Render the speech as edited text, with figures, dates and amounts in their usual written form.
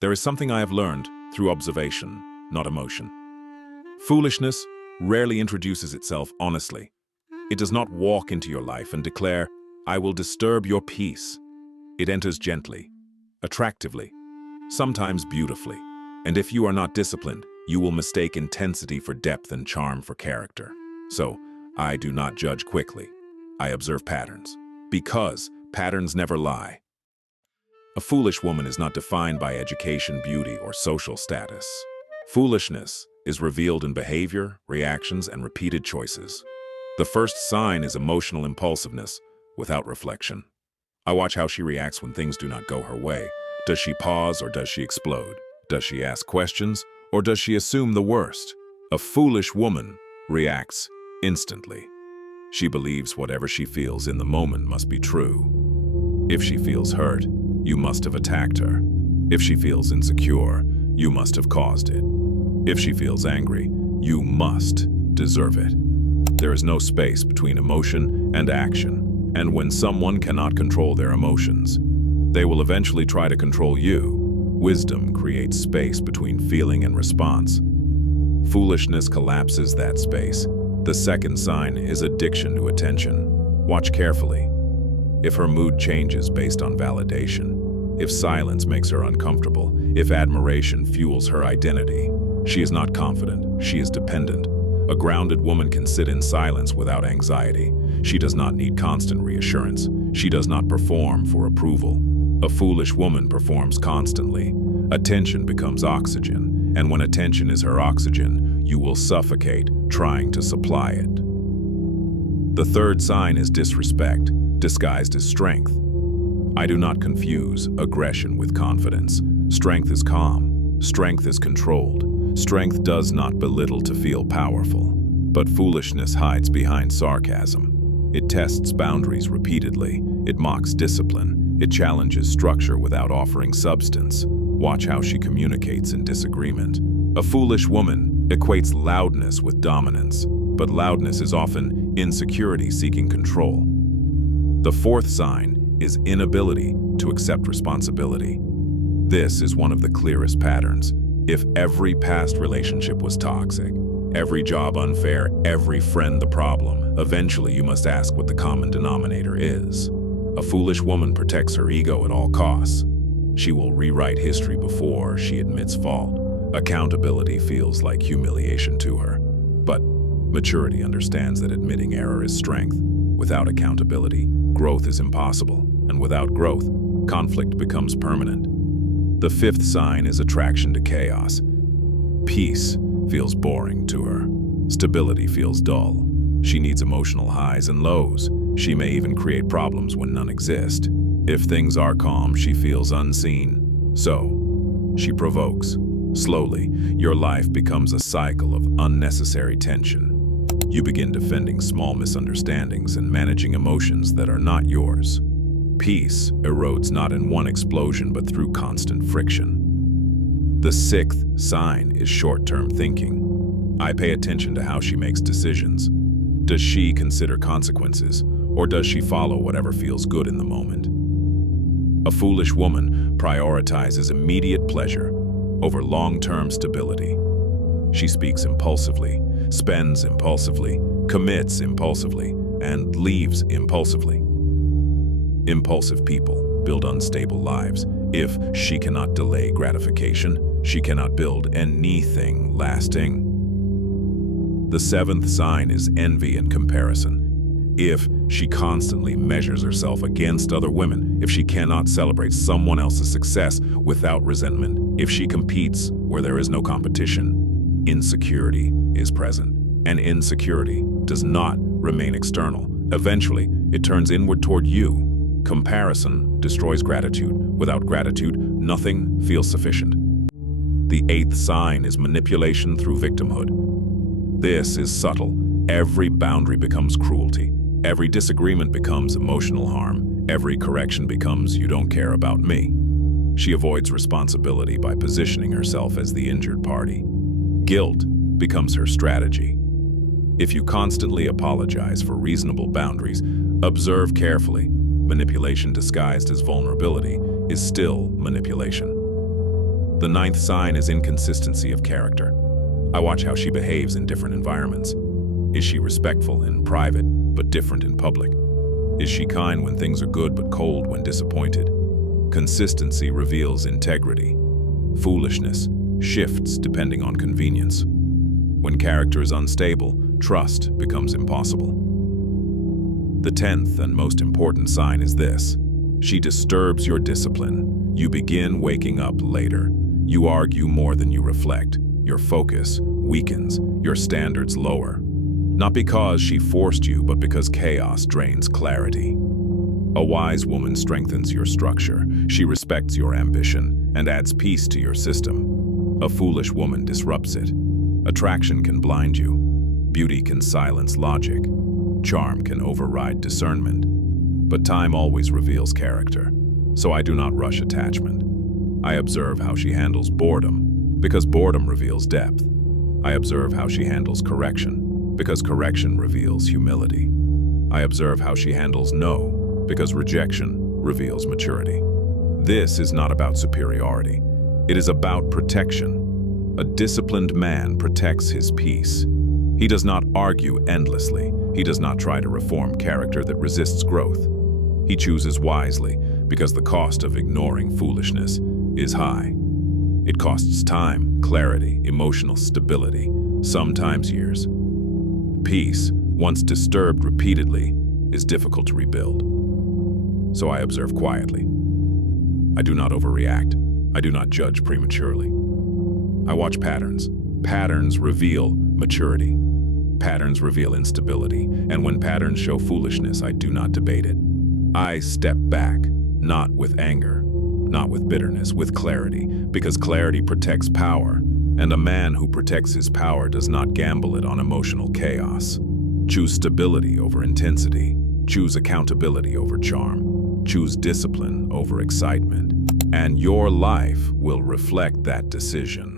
There is something I have learned through observation, not emotion. Foolishness rarely introduces itself honestly. It does not walk into your life and declare, "I will disturb your peace." It enters gently, attractively, sometimes beautifully. And if you are not disciplined, you will mistake intensity for depth and charm for character. So, I do not judge quickly. I observe patterns, because patterns never lie. A foolish woman is not defined by education, beauty, or social status. Foolishness is revealed in behavior, reactions, and repeated choices. The first sign is emotional impulsiveness without reflection. I watch how she reacts when things do not go her way. Does she pause or does she explode? Does she ask questions or does she assume the worst? A foolish woman reacts instantly. She believes whatever she feels in the moment must be true. If she feels hurt, you must have attacked her. If she feels insecure, you must have caused it. If she feels angry, you must deserve it. There is no space between emotion and action, and when someone cannot control their emotions, they will eventually try to control you. Wisdom creates space between feeling and response. Foolishness collapses that space. The second sign is addiction to attention. Watch carefully. If her mood changes based on validation, if silence makes her uncomfortable, if admiration fuels her identity, she is not confident, she is dependent. A grounded woman can sit in silence without anxiety. She does not need constant reassurance. She does not perform for approval. A foolish woman performs constantly. Attention becomes oxygen, and when attention is her oxygen, you will suffocate trying to supply it. The third sign is disrespect, disguised as strength. I do not confuse aggression with confidence. Strength is calm. Strength is controlled. Strength does not belittle to feel powerful, but foolishness hides behind sarcasm. It tests boundaries repeatedly. It mocks discipline. It challenges structure without offering substance. Watch how she communicates in disagreement. A foolish woman equates loudness with dominance, but loudness is often insecurity seeking control. The fourth sign is inability to accept responsibility. This is one of the clearest patterns. If every past relationship was toxic, every job unfair, every friend the problem, eventually you must ask what the common denominator is. A foolish woman protects her ego at all costs. She will rewrite history before she admits fault. Accountability feels like humiliation to her, but maturity understands that admitting error is strength. Without accountability, growth is impossible, and without growth, conflict becomes permanent. The fifth sign is attraction to chaos. Peace feels boring to her. Stability feels dull. She needs emotional highs and lows. She may even create problems when none exist. If things are calm, she feels unseen. So, she provokes. Slowly, your life becomes a cycle of unnecessary tension. You begin defending small misunderstandings and managing emotions that are not yours. Peace erodes not in one explosion but through constant friction. The sixth sign is short-term thinking. I pay attention to how she makes decisions. Does she consider consequences, or does she follow whatever feels good in the moment? A foolish woman prioritizes immediate pleasure over long-term stability. She speaks impulsively, spends impulsively, commits impulsively, and leaves impulsively. Impulsive people build unstable lives. If she cannot delay gratification, she cannot build anything lasting. The seventh sign is envy and comparison. If she constantly measures herself against other women, if she cannot celebrate someone else's success without resentment, if she competes where there is no competition, insecurity is present, and insecurity does not remain external. Eventually, it turns inward toward you. Comparison destroys gratitude. Without gratitude, nothing feels sufficient. The eighth sign is manipulation through victimhood. This is subtle. Every boundary becomes cruelty. Every disagreement becomes emotional harm. Every correction becomes, "you don't care about me." She avoids responsibility by positioning herself as the injured party. Guilt becomes her strategy. If you constantly apologize for reasonable boundaries, observe carefully. Manipulation disguised as vulnerability is still manipulation. The ninth sign is inconsistency of character. I watch how she behaves in different environments. Is she respectful in private, but different in public? Is she kind when things are good, but cold when disappointed? Consistency reveals integrity. Foolishness shifts depending on convenience. When character is unstable, trust becomes impossible. The 10th and most important sign is this. She disturbs your discipline. You begin waking up later. You argue more than you reflect. Your focus weakens. Your standards lower. Not because she forced you, but because chaos drains clarity. A wise woman strengthens your structure. She respects your ambition and adds peace to your system. A foolish woman disrupts it. Attraction can blind you. Beauty can silence logic. Charm can override discernment. But time always reveals character, so I do not rush attachment. I observe how she handles boredom, because boredom reveals depth. I observe how she handles correction, because correction reveals humility. I observe how she handles no, because rejection reveals maturity. This is not about superiority. It is about protection. A disciplined man protects his peace. He does not argue endlessly. He does not try to reform character that resists growth. He chooses wisely because the cost of ignoring foolishness is high. It costs time, clarity, emotional stability, sometimes years. Peace, once disturbed repeatedly, is difficult to rebuild. So I observe quietly. I do not overreact. I do not judge prematurely. I watch patterns. Patterns reveal maturity. Patterns reveal instability, and when patterns show foolishness, I do not debate it. I step back, not with anger, not with bitterness, with clarity, because clarity protects power, and a man who protects his power does not gamble it on emotional chaos. Choose stability over intensity. Choose accountability over charm. Choose discipline over excitement. And your life will reflect that decision.